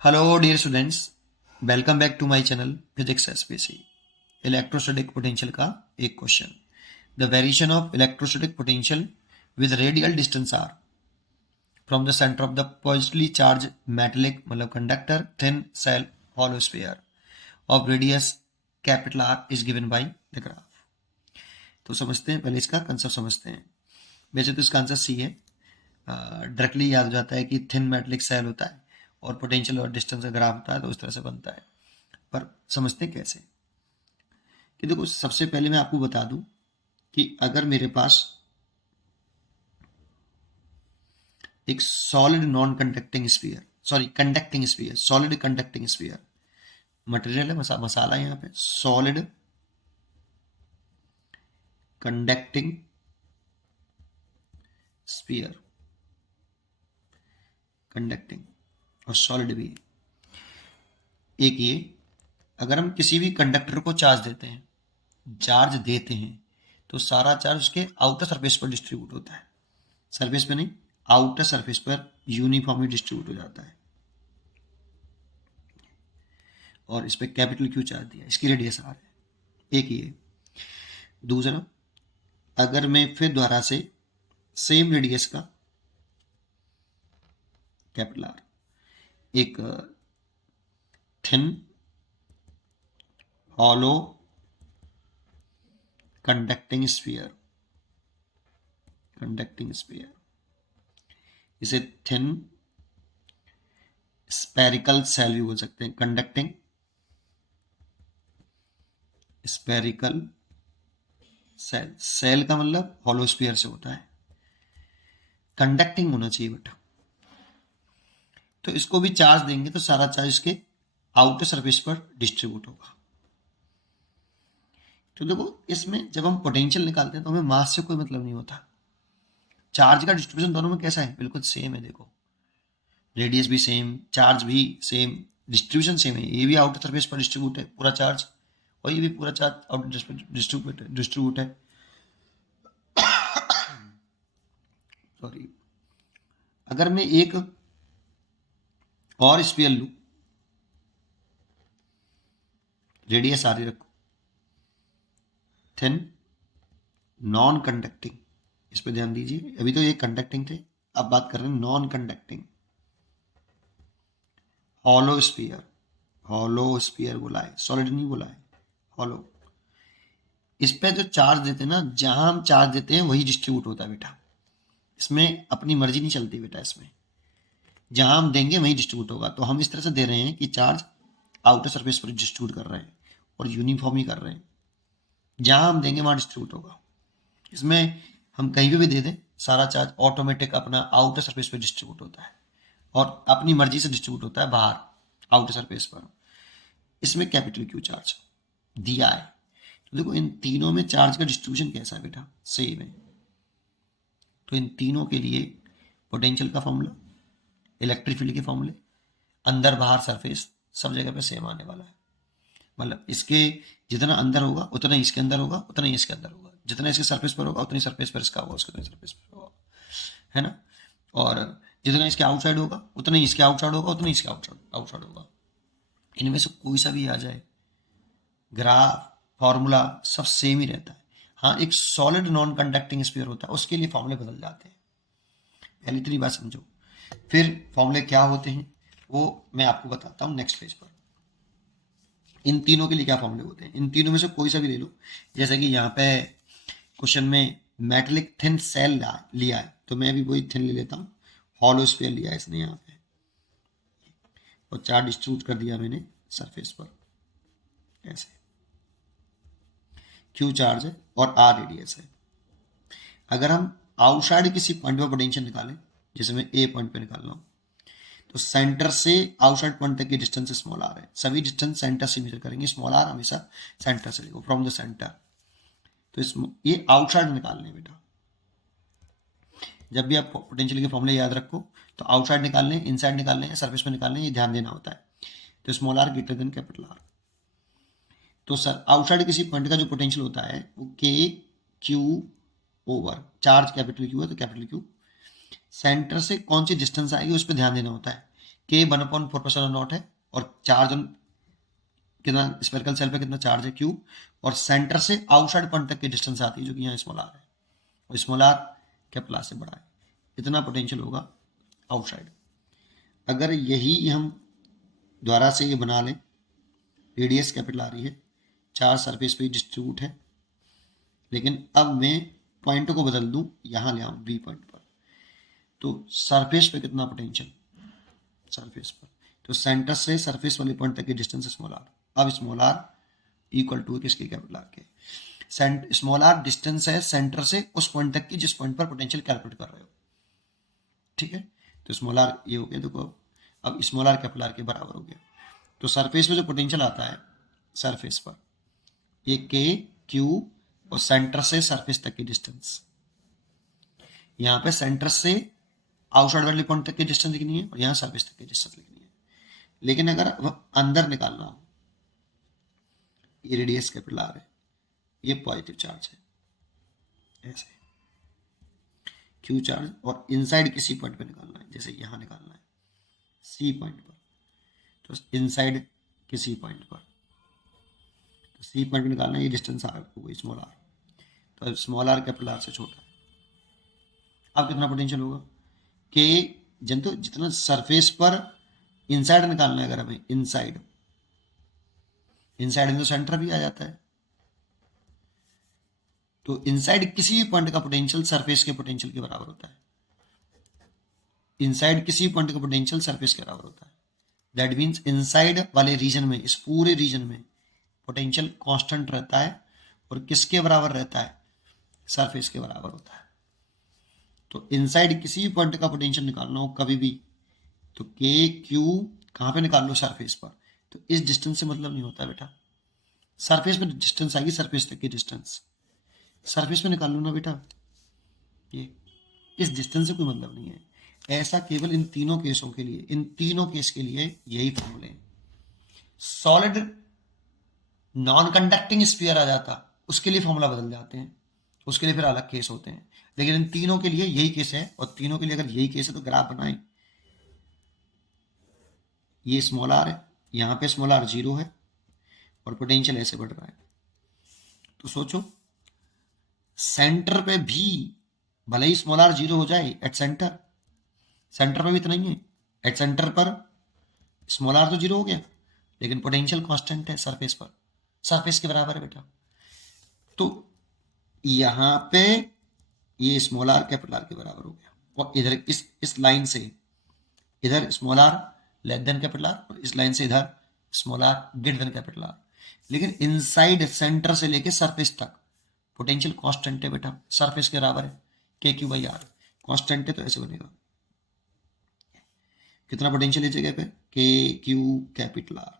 Hello, dear students. Welcome back to my channel Physics SPC. Electrostatic potential का एक question. The variation of electrostatic potential with radial distance R from the centre of the positively charge metallic मतलब conductor thin shell hollow sphere of radius capital R is given by the graph. तो समझते हैं, पहले इसका concept समझते हैं. वैसे तो इसका आंसर सी है. डायरेक्टली याद हो जाता है कि थिन मेटेलिक सेल होता है और पोटेंशियल और डिस्टेंस का ग्राफ होता है, तो उस तरह से बनता है. पर समझते हैं कैसे. कि देखो, सबसे पहले मैं आपको बता दूं कि अगर मेरे पास एक solid non conducting sphere, sorry conducting sphere, solid conducting sphere material है, मसाला यहाँ पे सॉलिड कंडक्टिंग स्फीयर, कंडक्टिंग और सॉलिड भी. एक ये, अगर हम किसी भी कंडक्टर को चार्ज देते हैं तो सारा चार्ज उसके आउटर सरफेस पर डिस्ट्रीब्यूट होता है. सरफेस पे नहीं, आउटर सरफेस पर यूनिफॉर्मली डिस्ट्रीब्यूट हो जाता है. और इस पर कैपिटल क्यू चार्ज दिया, इसकी रेडियस आर है. एक ये. दूसरा, अगर मैं फिर दोबारा से सेम रेडियस का कैपिटल आर एक थिन हॉलो कंडक्टिंग स्फीयर इसे थिन स्पेरिकल सेल भी बोल सकते हैं. कंडक्टिंग स्पेरिकल सेल का मतलब हॉलो स्फीयर से होता है, कंडक्टिंग होना चाहिए बेटा. तो इसको भी चार्ज देंगे तो सारा चार्ज इसके आउटर सरफेस पर डिस्ट्रीब्यूट होगा. तो देखो, इसमें जब हम पोटेंशियल निकालते हैं तो हमें मास से कोई मतलब नहीं होता. चार्ज का डिस्ट्रीब्यूशन दोनों में कैसा है, बिल्कुल सेम है. देखो, रेडियस भी सेम, चार्ज भी सेम, डिस्ट्रीब्यूशन सेम है. ये भी आउटर सरफेस पर डिस्ट्रीब्यूट है पूरा चार्ज, और ये भी पूरा चार्ज आउटर डिस्ट्रीब्यूट है. सॉरी. अगर मैं एक और स्फीयर लूं, रेडियस आर रखो, थिन नॉन कंडक्टिंग, इस पर ध्यान दीजिए. अभी तो ये कंडक्टिंग थे, अब बात कर रहे हैं नॉन कंडक्टिंग हॉलो स्फीयर बोला है, सॉलिड नहीं बोला है, हॉलो. इस पे जो चार्ज देते हैं ना, जहां हम चार्ज देते हैं वही डिस्ट्रीब्यूट होता है बेटा. इसमें अपनी मर्जी नहीं चलती बेटा. इसमें जहां हम देंगे वही डिस्ट्रीब्यूट होगा. तो हम इस तरह से दे रहे हैं कि चार्ज आउटर सरफेस पर डिस्ट्रीब्यूट कर रहे हैं और यूनिफॉर्म ही कर रहे हैं. जहां हम देंगे वहां डिस्ट्रीब्यूट होगा. इसमें हम कहीं भी दे दें, सारा चार्ज ऑटोमेटिक अपना आउटर सरफेस पर डिस्ट्रीब्यूट होता है और अपनी मर्जी से डिस्ट्रीब्यूट होता है बाहर आउटर सरफेस पर. इसमें कैपिटल क्यू चार्ज दिया है. तो देखो, इन तीनों में चार्ज का डिस्ट्रीब्यूशन कैसा है बेटा, सेम है. तो इन तीनों के लिए पोटेंशियल का फॉर्मूला, इलेक्ट्रिक फील्ड के फॉर्मूले, अंदर बाहर सरफेस, सब जगह पे सेम आने वाला है. मतलब इसके जितना अंदर होगा उतना ही इसके अंदर होगा, उतना ही इसके अंदर होगा. जितना इसके सरफेस पर होगा उतनी सरफेस पर इसका होगा, उसके उतनी सरफेस पर होगा, है ना. और जितना इसके आउटसाइड होगा उतना ही इसके आउटसाइड होगा, उतना ही इसके आउटसाइड होगा. इनमें से कोई सा भी आ जाए, ग्राफ फॉर्मूला सब सेम ही रहता है. हाँ, एक सॉलिड नॉन कंडक्टिंग स्फीयर होता है, उसके लिए फॉर्मूले बदल जाते हैं. पहली इतनी बात समझो. फिर फॉर्मूले क्या होते हैं वो मैं आपको बताता हूँ नेक्स्ट पेज पर. इन तीनों के लिए क्या फॉर्मूले होते हैं, इन तीनों में से कोई सा भी ले लो. जैसे कि यहाँ पे क्वेश्चन में मेटेलिक थिन सेल लिया है, तो मैं भी वही थिन ले लेता हूँ. हॉलो स्फीयर लिया है इसने यहाँ पे, और चार्ज डिस्ट्रीब्यूट कर दिया मैंने सरफेस पर ऐसे. क्यू चार्ज है और आर रेडियस है. अगर हम आउटसाइड किसी पॉइंट पर पोटेंशियल निकालें, जैसे मैं ए पॉइंट पे निकाल रहा हूँ, तो सेंटर से आउटसाइड पॉइंट तक की डिस्टेंस स्मॉल आर है. सभी डिस्टेंस सेंटर से मेजर करेंगे, स्मॉल आर हमेशा सेंटर से लेंगे, फ्रॉम द सेंटर. तो ये आउटसाइड निकालने बेटा. जब भी आप पोटेंशियल के फॉर्मूले याद रखो तो आउटसाइड निकालने, इनसाइड निकालने, सरफेस में निकालने, ये ध्यान देना होता है. तो small r greater than capital R. तो सर आउटसाइड किसी पॉइंट का जो पोटेंशियल होता है वो K Q over, charge capital Q है तो कैपिटल क्यू, सेंटर से कौन सी डिस्टेंस आएगी उस पर ध्यान देना होता है. K 1/4 है, और चार्ज ऑन कितना स्फेरिकल सेल पे कितना चार्ज है Q, और सेंटर से आउटसाइड पॉइंट तक की डिस्टेंस आती है जो कि यहाँ स्मॉल आर है, और स्मॉल आर कैपिटल आर से बड़ा है, इतना पोटेंशियल होगा आउटसाइड। अगर यही हम द्वारा से ये बना लें, रेडियस कैपिटल आर ही है, चार्ज सरफेस पे डिस्ट्रीब्यूट है, लेकिन अब मैं पॉइंट को बदल दूं, यहां ले आऊं बी पॉइंट पर, तो सरफेस पे कितना पोटेंशियल, सरफेस पर, तो सेंटर से सरफेस वाले पॉइंट तक की डिस्टेंस स्मॉल आर। अब स्मॉल आर इक्वल टू किसके, कैपिटल आर के। स्मॉल आर डिस्टेंस है सेंटर से उस पॉइंट तक की जिस पॉइंट पर पोटेंशियल कैलकुलेट कर रहे हो, ठीक है। तो स्मॉल आर ये हो गया, देखो अब स्मॉल आर कैपिटल आर के बराबर हो गया। तो सरफेस पे जो पोटेंशियल आता है सरफेस पर, ये के क्यू और सेंटर से सरफेस तक की डिस्टेंस, यहाँ पे सेंटर से आउटसाइड वाले पॉइंट तक की डिस्टेंस लिखनी है और यहाँ सरफेस तक की डिस्टेंस लिखनी है। लेकिन अगर अंदर निकालना हो, ये रेडियस कैपिटल आर है, ये पॉजिटिव चार्ज है ऐसे क्यू चार्ज, और इनसाइड किसी पॉइंट पे निकालना है, जैसे यहाँ निकालना है सी पॉइंट पर, तो इनसाइड किसी पॉइंट पर, तो सी पॉइंट पे निकालना है, ये डिस्टेंस आर हो गई स्मॉल आर, तो स्मॉल आर कैपिटल आर से छोटा है। अब कितना पोटेंशियल होगा कि जंतु जितना सरफेस पर इनसाइड निकालना है, अगर हमें इनसाइड, इनसाइड में तो सेंटर भी आ जाता है, तो इनसाइड किसी भी पॉइंट का पोटेंशियल सरफेस के पोटेंशियल के बराबर होता है, इनसाइड किसी पॉइंट का पोटेंशियल सरफेस के बराबर होता है। दैट मीन्स इनसाइड वाले रीजन में, इस पूरे रीजन में पोटेंशियल कांस्टेंट रहता है, और किसके बराबर रहता है, सरफेस के बराबर होता है। तो इनसाइड किसी भी पॉइंट का पोटेंशियल निकालना हो कभी भी, तो के क्यू कहाँ पे निकाल लो, सरफेस पर, तो इस डिस्टेंस से मतलब नहीं होता बेटा, सरफेस पे डिस्टेंस आएगी, सरफेस तक की डिस्टेंस, सरफेस पे निकाल लो ना बेटा, ये इस डिस्टेंस से कोई मतलब नहीं है। ऐसा केवल इन तीनों केसों के लिए, इन तीनों केस के लिए यही फॉर्मूले। सॉलिड नॉन कंडक्टिंग स्फीयर आ जाता, उसके लिए फॉर्मूला बदल जाते हैं, उसके लिए फिर अलग केस होते हैं, लेकिन इन तीनों के लिए यही केस है, और तीनों के लिए अगर यही केस है तो ग्राफ बनाएं, ये स्मॉल आर है, यहाँ पे स्मॉल आर 0 है, और पोटेंशियल ऐसे बढ़ रहा है। तो सोचो सेंटर पे भी भले ही स्मॉल आर 0 हो जाए, एट सेंटर, सेंटर पे भी इतना ही है, एट सेंटर पर स्मॉल आर तो 0 हो गया, लेकिन पोटेंशियल कांस्टेंट है सरफेस पर, सरफेस के बराबर है बेटा। तो यहाँ पे ये स्मॉल आर कैपिटल आर के बराबर हो गया, और इधर इस लाइन से इधर small r less than capital R, और इस लाइन से इधर small r greater than capital R. लेकिन इनसाइड सेंटर से लेके सरफेस तक पोटेंशियल कांस्टेंट है बेटा, सरफेस के बराबर है, के क्यू बाई आर कांस्टेंट है, तो ऐसे बनेगा। कितना पोटेंशियल इस जगह पे, के क्यू कैपिटल आर।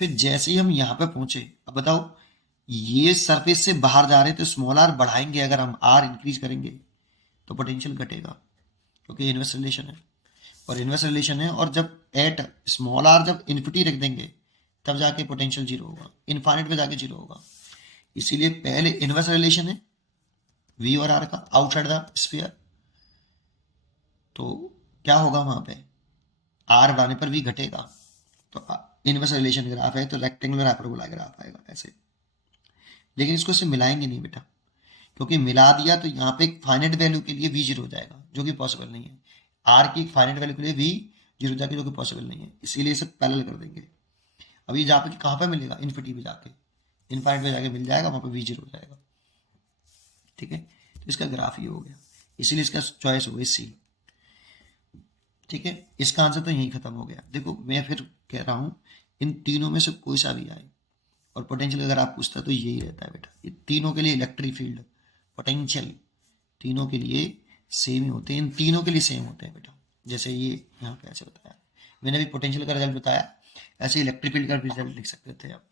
फिर जैसे ही हम यहाँ पे पहुंचे, अब बताओ ये सरफेस से बाहर जा रहे हैं, तो स्मॉल आर बढ़ाएंगे, अगर हम आर इंक्रीज करेंगे तो पोटेंशियल घटेगा, क्योंकि इनवर्स रिलेशन है, और इनवर्स रिलेशन है, और जब एट स्मॉल आर जब इन्फिनिटी रख देंगे तब जाके पोटेंशियल 0 होगा, इनफाइनाइट पे जाके 0 होगा। इसीलिए पहले इनवर्स रिलेशन है वी और आर का आउटसाइड द स्फीयर, तो क्या होगा वहां पे, आर बढ़ाने पर वी घटेगा, तो इनवर्स रिलेशन ग्राफ है, तो रेक्टेंगुलर हाइपरबोला ग्राफ आएगा ऐसे। लेकिन इसको इससे मिलाएंगे नहीं बेटा, क्योंकि मिला दिया तो यहाँ पे एक फाइनाइट वैल्यू के लिए वी 0 हो जाएगा, जो कि पॉसिबल नहीं है, आर की फाइनाइट वैल्यू के लिए वी 0 हो जाएगा, जो कि पॉसिबल नहीं है, इसीलिए इसे पैरेलल कर देंगे। अभी जहाँ पे कहाँ पे मिलेगा, इन्फिनिटी पे जाके, इनफाइनाइट पे जाके मिल जाएगा, वहाँ पे वी 0 हो जाएगा, ठीक है। तो इसका ग्राफ ये हो गया, इसीलिए इसका चॉइस हो गई सी, ठीक है। इसका आंसर तो यही खत्म हो गया। देखो मैं फिर कह रहा हूँ, इन तीनों में से कोई सा भी आए, और पोटेंशियल अगर आप पूछता है तो यही रहता है बेटा, ये तीनों के लिए इलेक्ट्रिक फील्ड पोटेंशियल तीनों के लिए सेम ही होते हैं, इन तीनों के लिए सेम होते हैं बेटा। जैसे ये यहाँ पे ऐसे बताया, मैंने भी पोटेंशियल का रिजल्ट बताया, ऐसे इलेक्ट्रिक फील्ड का भी रिजल्ट लिख सकते थे आप,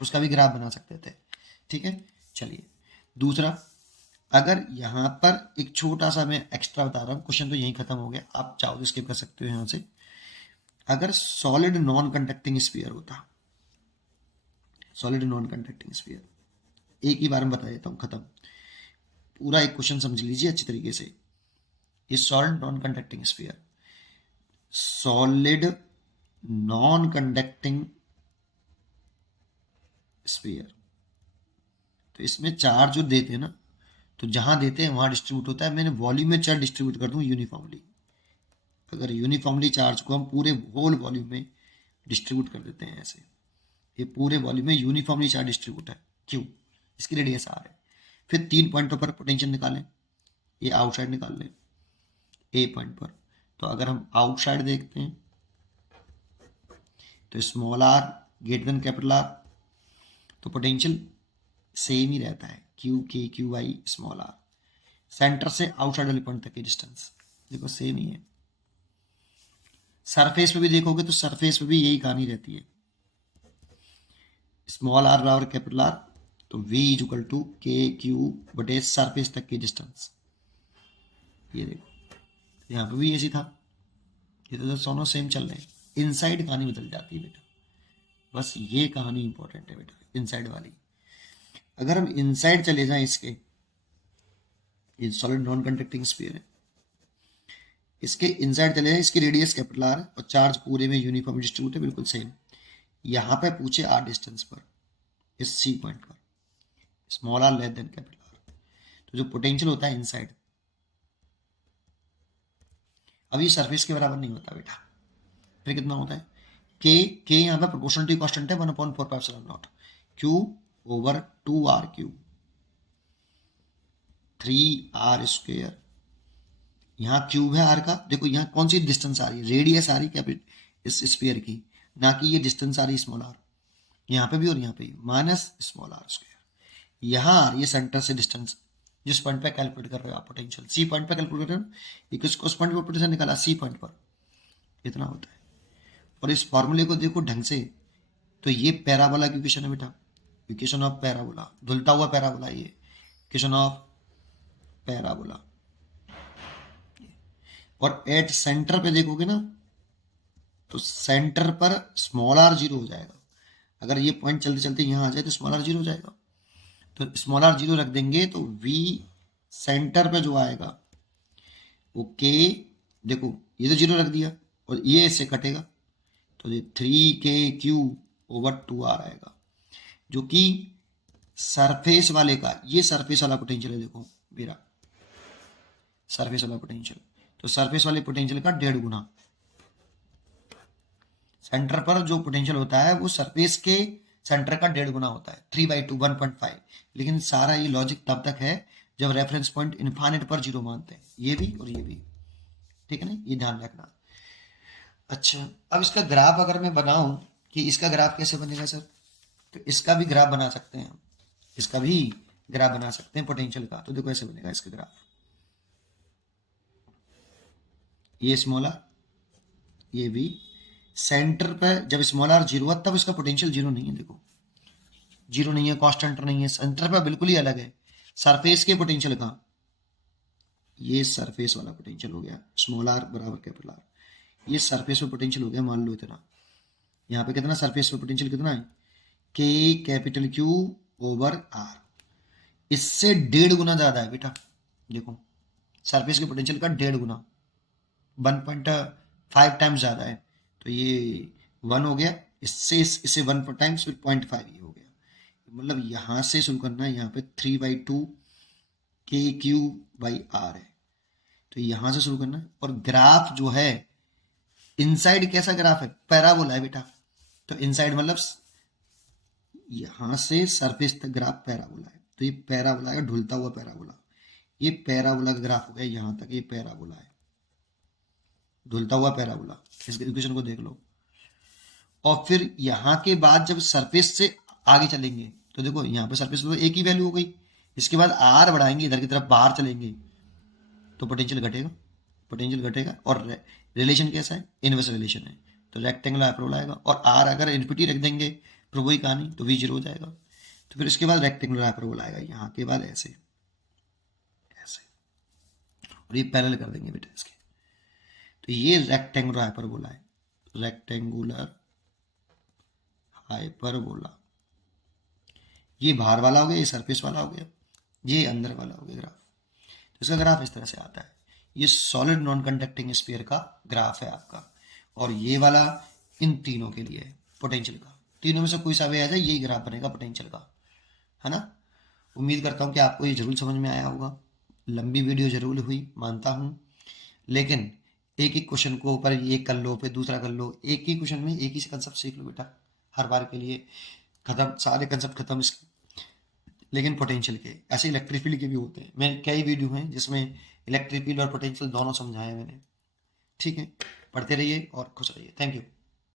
उसका भी ग्राफ बना सकते थे, ठीक है। चलिए दूसरा, अगर यहाँ पर एक छोटा सा मैं एक्स्ट्रा बता रहा हूँ, क्वेश्चन तो यही खत्म हो गया, आप चाहो तो स्किप कर सकते हो यहाँ से। अगर सॉलिड नॉन कंडक्टिंग स्फीयर होता, सॉलिड नॉन कंडक्टिंग स्फीयर, एक ही बार में बता देता हूँ, खत्म, पूरा एक क्वेश्चन समझ लीजिए अच्छी तरीके से। ये solid non conducting sphere, solid non conducting sphere. तो इसमें चार्ज जो देते हैं ना, तो जहां देते हैं वहां डिस्ट्रीब्यूट होता है। मैंने वॉल्यूम में चार्ज डिस्ट्रीब्यूट कर दूं यूनिफॉर्मली। अगर यूनिफॉर्मली चार्ज को हम पूरे होल वॉल्यूम में डिस्ट्रीब्यूट कर देते हैं ऐसे, ये पूरे वॉल्यूम में यूनिफॉर्मली चार्ज डिस्ट्रीब्यूट है, क्यों? इसकी रेडियस आर है। फिर 3 पॉइंटों पर पोटेंशियल निकालें, ये आउटसाइड निकाल लें ए पॉइंट पर। तो अगर हम आउटसाइड देखते हैं तो small r greater than capital R, तो पोटेंशियल सेम ही रहता है, Q K Q Y small r. Centre से आउटसाइड वाले पॉइंट तक की डिस्टेंस देखो सेम ही है। सरफेस पे भी देखोगे तो सरफेस पे भी यही कहानी रहती है, स्मॉल आर बराबर कैपिटल आर, तो v इज इक्वल टू के क्यू बटे सरफेस तक की डिस्टेंस। ये देखो यहाँ पे भी ऐसी था, ये तो दोनों सेम चल रहे हैं। इनसाइड कहानी बदल जाती है बेटा, बस ये कहानी इंपॉर्टेंट है बेटा, इनसाइड वाली। अगर हम इनसाइड चले जाएं इसके, ये सॉलिड नॉन कंडक्टिंग स्फीयर है, इसके इनसाइड चले जाएं, इसकी रेडियस कैपिटल आर है और चार्ज पूरे में यूनिफॉर्म डिस्ट्रीब्यूट है, बिल्कुल सेम। यहाँ पे पूछे आर डिस्टेंस पर, इस सी पॉइंट पर, small r less than capital R, तो जो पोटेंशियल होता है इनसाइड, अभी सरफेस के बराबर नहीं होता बेटा। फिर कितना होता है? के यहाँ पे प्रोपोर्शनलिटी कांस्टेंट है 1/4π0 Q over 2r Q 3r²। यहाँ क्यूब है आर का, देखो यहाँ कौन सी डिस्टेंस आ रही है, रेडियस आ रही है इस स्फीयर की, ना कि ये डिस्टेंस आ रही है स्मॉल आर। यहाँ पे भी और यहाँ पे भी माइनस स्मॉल r²। यहाँ आ रही है सेंटर से डिस्टेंस, जिस पॉइंट पे कैलकुलेट कर रहे हो आप पोटेंशियल, सी पॉइंट पे कैलकुलेट कर रहे हो, उस पॉइंट पर पोटेंशियल निकाला सी पॉइंट पर, इतना होता है। और इस फॉर्मूले को देखो ढंग से, तो ये पैराबोला की इक्वेशन है बेटा, इक्वेशन ऑफ पैराबोला, धुलता हुआ पैराबोला, ये इक्वेशन ऑफ पैराबोला। और एट सेंटर पे देखोगे ना, तो सेंटर पर स्मॉल आर जीरो हो जाएगा। अगर ये पॉइंट चलते चलते यहाँ आ जाए तो स्मॉल आर जीरो हो जाएगा, तो स्मॉल आर जीरो रख देंगे, तो वी सेंटर पे जो आएगा ओके, देखो ये तो जीरो रख दिया और ये इससे कटेगा, तो ये 3k³/2r आएगा, जो कि सरफेस वाले का, ये सरफेस वाला पोटेंशियल है, देखो मेरा सरफेस वाला पोटेंशियल, तो सरफेस वाले पोटेंशियल का 1.5 गुना। सेंटर पर जो पोटेंशियल होता है वो सरफेस के सेंटर का 1.5 गुना होता है, 3/2 1.5। लेकिन सारा ये लॉजिक तब तक है जब रेफरेंस पॉइंट इनफाइनाइट पर जीरो मानते हैं, ये भी और ये भी, ठीक है ना, ये ध्यान रखना। अच्छा, अब इसका ग्राफ अगर मैं बनाऊं कि इसका ग्राफ कैसे बनेगा सर, तो इसका भी ग्राफ बना सकते हैं, इसका भी ग्राफ बना सकते हैं पोटेंशियल का। तो देखो ऐसे बनेगा इसका ग्राफ, ये स्मॉल आर, ये भी सेंटर पर जब स्मॉल आर जीरो है तब इसका पोटेंशियल जीरो नहीं है, देखो जीरो नहीं है, कांस्टेंट नहीं है, सेंटर पर बिल्कुल ही अलग है। सरफेस के पोटेंशियल का, ये सरफेस वाला पोटेंशियल हो गया स्मॉल आर बराबर कैपिटल आर, ये सरफेस पे पोटेंशियल हो गया, मान लो इतना। यहाँ पे कितना सरफेस पे पोटेंशियल कितना है, K∆Q/R, इससे 1.5 गुना ज्यादा है बेटा, देखो सरफेस के पोटेंशियल का 1.5 गुना, 1.5 टाइम्स ज्यादा है, तो ये 1 हो गया, इससे 1 टाइम्स, फिर 0.5 ये हो गया। मतलब यहाँ से शुरू करना है, यहाँ पे 3/2 KQ/R है, तो यहाँ से शुरू करना है। और ग्राफ जो है इनसाइड कैसा ग्राफ है, पैराबोला है बेटा, तो इनसाइड मतलब यहां से सरफेस तक ग्राफ पैराबोला है, तो ये पैराबोला है, ढुलता हुआ पैराबोला, ये पैराबोला का ग्राफ हो गया, यहां तक ये पैराबोला है, ढुलता हुआ पैराबोला। इस इक्वेशन को देख लो। और फिर यहाँ के बाद जब सरफेस से आगे चलेंगे, तो देखो यहाँ पे सरफेस तो एक ही वैल्यू हो गई, इसके बाद आर बढ़ाएंगे, इधर की तरफ बाहर चलेंगे तो पोटेंशियल घटेगा, पोटेंशियल घटेगा। और रिलेशन कैसा है, इनवर्स रिलेशन है, तो रेक्टेंगुलर हाइपरबोला आएगा। और आर अगर इन्फिनिटी रख देंगे फिर वही कहानी, तो वी जीरो हो जाएगा। तो फिर इसके बाद रेक्टेंगुलर हाइपरबोला आएगा, यहाँ के बाद ऐसे ऐसे, और ये पैरेलल कर देंगे बेटा इसके, तो ये रेक्टेंगुलर हाइपरबोला है, रेक्टेंगुलर हाइपरबोला। ये बाहर वाला हो गया, ये सरफेस वाला हो गया, ये अंदर वाला हो गया ग्राफ। तो इसका ग्राफ इस तरह से आता है, ये सॉलिड नॉन कंडक्टिंग स्फीयर का ग्राफ है आपका। और ये वाला इन तीनों के लिए पोटेंशियल का। तीनों में से कोई सा भी आ जाए यही ग्राफ बनेगा पोटेंशियल का, है ना। उम्मीद करता हूँ कि आपको ये जरूर समझ में आया होगा। लंबी वीडियो जरूर हुई मानता हूँ, लेकिन एक ही क्वेश्चन को ऊपर ये कर लो फिर दूसरा कर लो, एक ही क्वेश्चन में एक ही कंसेप्ट सीख लो बेटा, हर बार के लिए खत्म, सारे कंसेप्ट खत्म इसके। लेकिन पोटेंशियल के ऐसे इलेक्ट्रिक फील्ड के भी होते हैं, मैं कई वीडियो हैं जिसमें इलेक्ट्रिक फील्ड और पोटेंशियल दोनों समझाए मैंने। ठीक है, पढ़ते रहिए और खुश रहिए। Thank you.